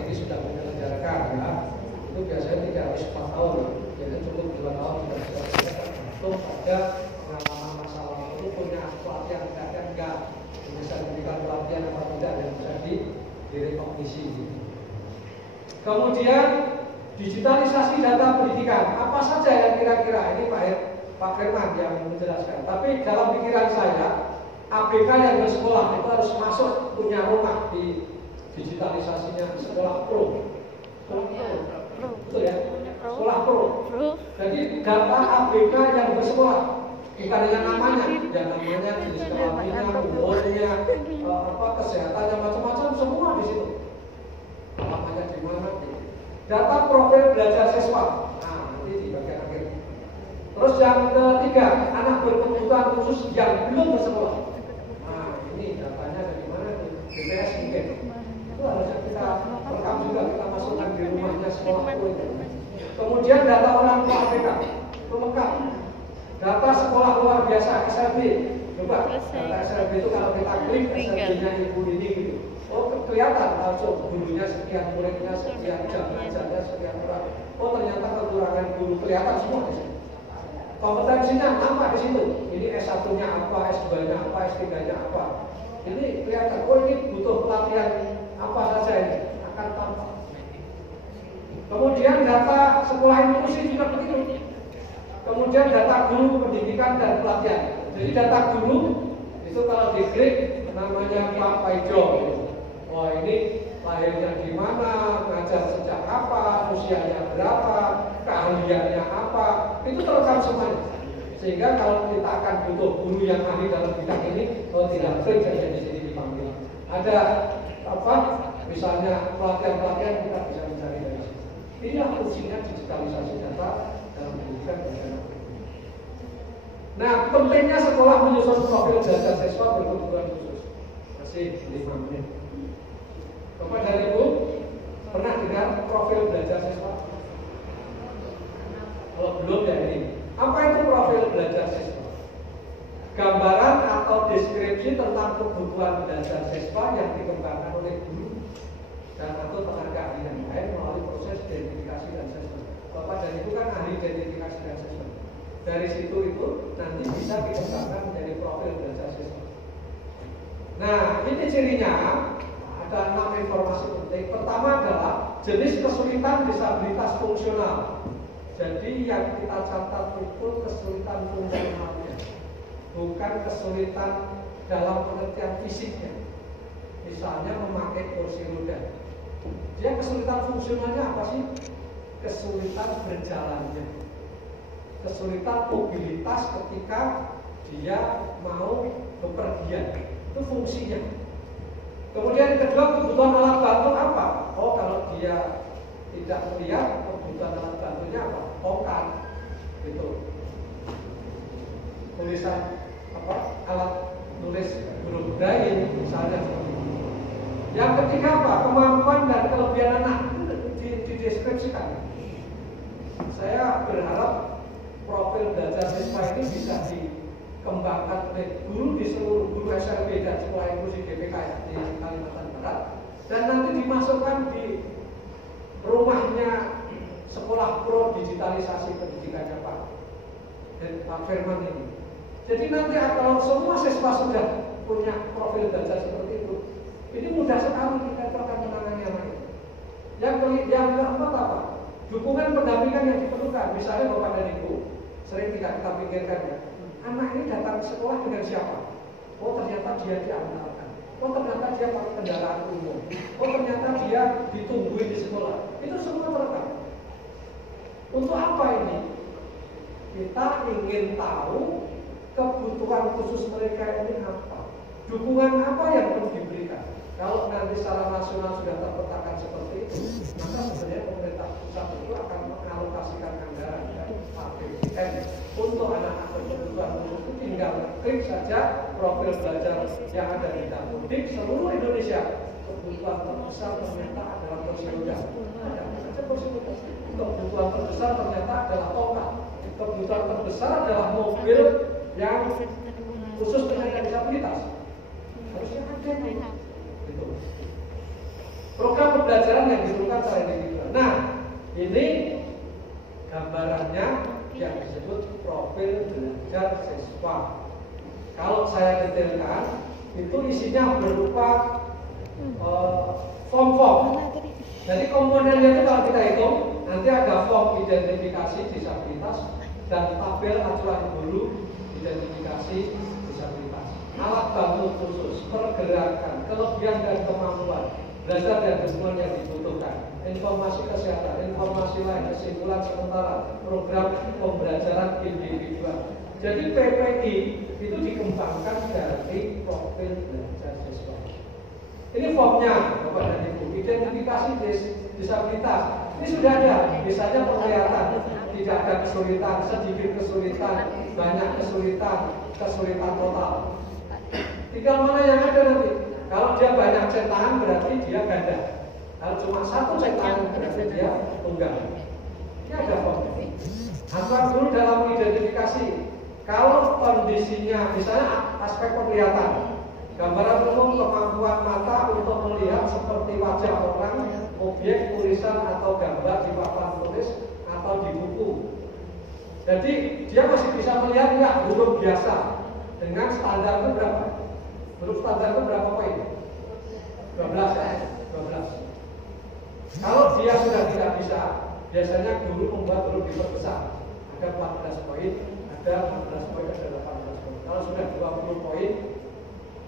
ini sudah menyelenggarakan ya, itu biasanya tidak harus 4 tahun, jadi cukup 2 tahun sudah bisa tergantung pada pengalaman masa lalu itu punya pelatihan enggak, bisa diberikan pelatihan apa tidak yang bisa direkognisi. Kemudian digitalisasi data pendidikan, apa saja yang kira-kira ini Pak Firman yang menjelaskan. Tapi dalam pikiran saya, ABK yang bersekolah itu harus masuk punya rumah di digitalisasinya sekolah pro. Betul ya? Sekolah pro. Jadi data ABK yang bersekolah bukan dengan namanya, ya namanya, jenis kelaminnya, umurnya, kesehatannya, macam-macam semua di situ. Alamatnya di mana? Data profil belajar siswa. Nah, nanti di bagian akhir. Terus yang ketiga, anak berkebutuhan khusus yang belum bersekolah. Nah, ini datanya dari mana? BPS mungkin. Itu harusnya kita rekam juga, kita masukkan di rumahnya sekolah itu. Kemudian data orang tua ABK itu lengkap. Data sekolah luar biasa SLB. Coba data SLB itu kalau kita klik SLB-nya ibu ini gitu. Oh, kelihatan langsung gurunya sekian, muridnya sekian, jam belajarnya sekian orang. Oh, ternyata kekurangan guru kelihatan semua di sini. Kompetensinya nampak di situ. Ini S1-nya apa, S2-nya apa, S3-nya apa. Ini kelihatan. Oh, ini butuh pelatihan apa saja ini akan tampak. Kemudian data sekolah inklusi juga begitu. Kemudian data guru pendidikan dan pelatihan. Jadi data guru itu kalau diklik namanya Pak Paijo. Oh, ini lahirnya di mana, ngajar sejak kapan, usianya berapa, keahliannya apa, itu terekam semuanya. Sehingga kalau kita akan butuh guru yang ahli dalam bidang ini, oh tidak klik saja di sini dipanggil. Ada apa? Misalnya pelatihan-pelatihan kita bisa mencari dari sini. Inilah fungsinya digitalisasi data dalam pendidikan dan pendidikan. Nah, pentingnya sekolah menyusun profil belajar siswa berkebutuhan khusus. Masih 5 menit. Bapak dan Ibu pernah dengar profil belajar siswa? Kalau belum ya ini. Apa itu profil belajar siswa? Gambaran atau deskripsi tentang kebutuhan belajar siswa yang dikembangkan oleh guru dan atau tenaga ahli yang lain melalui proses identifikasi dan assessment. Bapak dan Ibu kan ahli identifikasi dan assessment. Dari situ itu nanti bisa dikembangkan menjadi profil belajar siswa. Nah, ini cirinya. Ada 6 informasi penting. Pertama adalah jenis kesulitan disabilitas fungsional. Jadi yang kita catat itu kesulitan fungsionalnya, bukan kesulitan dalam pengertian fisiknya. Misalnya memakai kursi roda. Dia kesulitan fungsionalnya apa sih? Kesulitan berjalannya, kesulitan mobilitas ketika dia mau bepergian. Itu fungsinya. Kemudian kedua, kebutuhan alat bantu apa? Oh, kalau dia tidak melihat, kebutuhan alat bantunya apa? Tongkat, gitu. Tulisan apa? Alat tulis huruf Braille misalnya. Yang ketiga apa? Kemampuan dan kelebihan anak dideskripsikan. Saya berharap profil belajar siswa ini bisa dikembangkan oleh guru di seluruh guru SLB dan sekolah inklusi GPK ya, di Kalimantan Barat, dan nanti dimasukkan di rumahnya sekolah pro digitalisasi pendidikannya Pak Firman ini. Jadi nanti kalau semua siswa sudah punya profil belajar seperti itu, ini mudah sekali kita akan menangani anak itu. Yang keempat apa? Dukungan pendampingan yang diperlukan. Misalnya Bapak dan Ibu sering tidak kita pikirkan ya, anak ini datang ke sekolah dengan siapa? Oh, ternyata dia diantarkan. Oh, ternyata dia pakai kendaraan umum. Oh, ternyata dia ditungguin di sekolah. Itu semua terekam. Untuk apa ini? Kita ingin tahu kebutuhan khusus mereka ini apa. Dukungan apa yang perlu diberikan. Kalau nanti secara nasional sudah terpetakan seperti itu, maka sebenarnya pemerintah pusat itu akan mengalokasikan anggaran dari APBN untuk anak-anak berkebutuhan khusus. Itu tinggal klik saja profil belajar yang ada di Dapodik seluruh Indonesia. Kebutuhan terbesar ternyata adalah kursi roda. Ada saja kursi roda. Kebutuhan terbesar ternyata adalah tongkat. Kebutuhan terbesar adalah mobil yang khusus penyandang disabilitas. Harusnya ada itu. Program pembelajaran yang secara individual. Nah, ini gambarannya yang disebut profil belajar siswa. Kalau saya detailkan, itu isinya berupa form-form. Jadi komponennya itu kalau kita hitung, nanti ada form identifikasi disabilitas dan tabel acuan guru identifikasi disabilitas. Alat bantu khusus, pergerakan, kelebihan dan kemampuan, belajar dan dukungan yang dibutuhkan, informasi kesehatan, informasi lain, kesimpulan sementara, program pembelajaran individual. Jadi PPI itu dikembangkan dari profil belajar siswa. Ini formnya, Bapak dan Ibu, identifikasi disabilitas. Ini sudah ada, misalnya penglihatan, tidak ada kesulitan, sedikit kesulitan, banyak kesulitan, kesulitan total. Tinggal mana yang ada nanti. Kalau dia banyak cetakan berarti dia ganda. Kalau cuma satu cetakan berarti dia tunggal. Ini ada formnya. Apa dulu dalam identifikasi? Kalau kondisinya, misalnya aspek penglihatan, gambaran umum kemampuan mata untuk melihat seperti wajah orang, objek, tulisan atau gambar di papan tulis atau di buku. Jadi dia masih bisa melihat enggak huruf biasa dengan standar itu berapa? Huruf standar itu berapa poin? 12 ya? 12. Kalau dia sudah tidak bisa, biasanya guru membuat huruf diperbesar. Ada 14 poin, ada 14 poin, ada 18 poin. Kalau sudah 20 poin,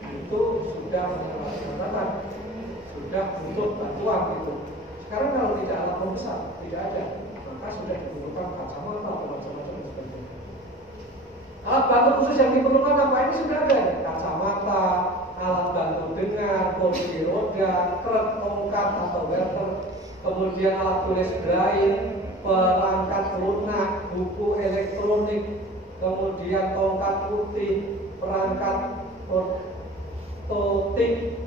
itu sudah melewati catatan, sudah butuh bantuan itu. Sekarang kalau tidak alat pembesar, tidak ada, maka sudah dibutuhkan kacamata atau macam-macam dan sebagainya. Alat bantu khusus yang diperlukan apa? Ini sudah ada, kacamata, alat bantu dengar, kursi roda, krek, tongkat atau welter, kemudian alat tulis braille, perangkat lunak, buku elektronik, kemudian tongkat putih, perangkat totik,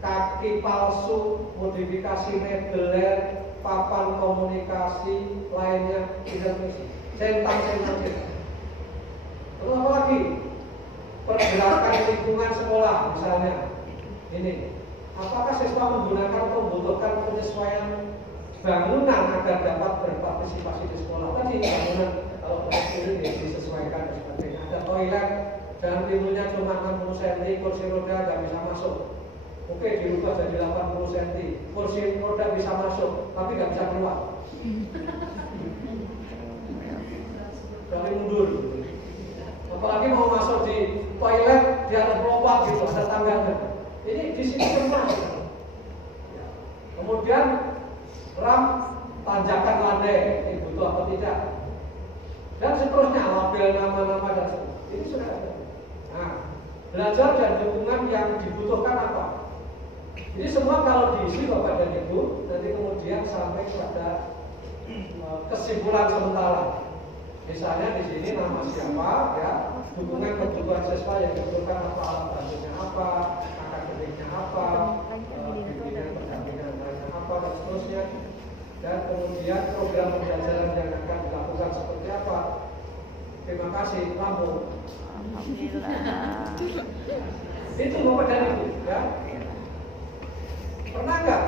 kaki palsu, modifikasi mebeler, papan komunikasi lainnya, centang-centang. Terus apa lagi? Pergerakan lingkungan sekolah misalnya. Ini, apakah siswa menggunakan membutuhkan penyesuaian bangunan agar dapat berpartisipasi di sekolah? Tadi bangunan kalau ini disesuaikan dan sebagainya. Ada toilet, jangan timbulnya cuma 60 cm, kursi roda nggak bisa masuk. Oke, dirubah jadi 80 cm, kursi roda bisa masuk, tapi nggak bisa keluar. Kali mundur. Apalagi mau masuk di toilet, dia ada lompat gitu, ada tangganya. Ini di sini semua. Kemudian ram tanjakan landai, ini butuh atau tidak? Dan seterusnya, label nama-nama dan sebagainya. Ini sudah ada. Nah, belajar dan dukungan yang dibutuhkan apa? Jadi semua kalau diisi Bapak dan Ibu, nanti kemudian sampai pada kesimpulan sementara. Misalnya di sini nama siapa, ya, dukungan kebutuhan siswa yang dibutuhkan apa, alat bantunya apa, akademiknya apa, bimbingan pendampingan lainnya apa, dan seterusnya. Dan kemudian program pembelajaran yang akan dilakukan seperti apa. Terima kasih, Lampung. Itu Bapak dan Ibu, ya. Pernah nggak